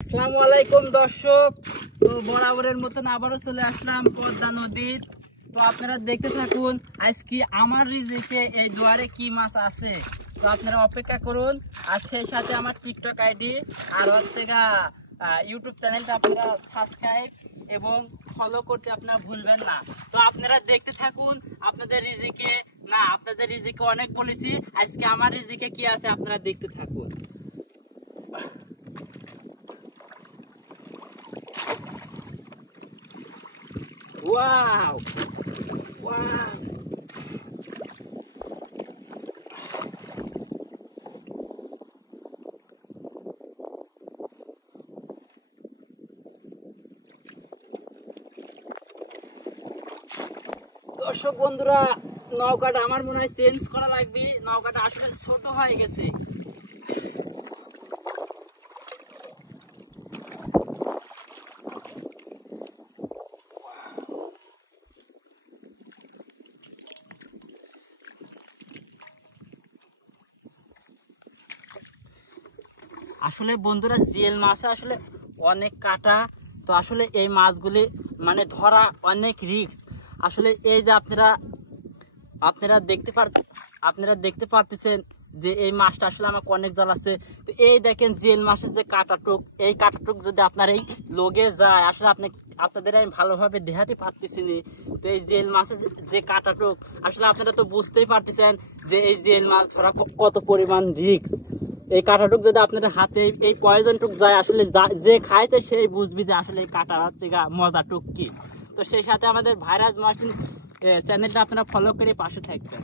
আসসালামু আলাইকুম দর্শক, তো বরাবরের মতন আবারও চলে আসলাম পদ্মা নদীর। তো আপনারা দেখতে থাকুন আজকে আমার রিজিকে এই জোয়ারে কি মাছ আছে। তো আপনারা অপেক্ষা করুন, আর সেই সাথে আমার টিকটক আইডি আর হচ্ছে ইউটিউব চ্যানেলটা আপনারা সাবস্ক্রাইব এবং ফলো করতে আপনারা ভুলবেন না। তো আপনারা দেখতে থাকুন আপনাদের রিজিকে অনেক বলেছি, আজকে আমার রিজিকে কি আছে আপনারা দেখতে থাকুন। Wow! Wow! দর্শক বন্ধুরা, নৌকাটা আমার মনে হয় চেঞ্জ করা লাগবে, নৌকাটা আসলে ছোট হয়ে গেছে। আসলে বন্ধুরা, জিএল মাছে আসলে অনেক কাটা, তো আসলে এই মাছগুলি মানে ধরা অনেক রিস্ক। আসলে এই যে আপনারা দেখতে পারতেছেন যে এই মাছটা আসলে আমাকে অনেক জ্বালাচ্ছে। তো এই দেখেন জিএল মাছের যে কাটাটুক, এই কাটাটুক যদি আপনার এই লোগে যায়, আসলে আপনাদের আমি ভালোভাবে দেখাতে পারতেছি না। তো এই জিএল মাছের যে কাটাটুক, আসলে আপনারা তো বুঝতেই পারতেছেন যে এই জিএল মাছ ধরা কত পরিমাণ রিস্ক। এই কাঁটাটুক যদি আপনাদের হাতে এই পয়জনটুক যায়, আসলে যে খাইতে সেই বুঝবি যে আসলে এই কাঁটার হচ্ছে মজাটুক কি। তো সেই সাথে আমাদের ভাইরাস মার্কিন চ্যানেলটা আপনারা ফলো করে পাশে থাকবেন।